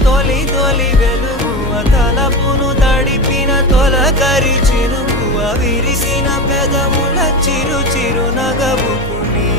తొలి తొలి వెలుగువ తలపును తడిపిన తొలకరి చినుకువ విరిసిన పెదముల చిరు చిరు నగవుకు నీ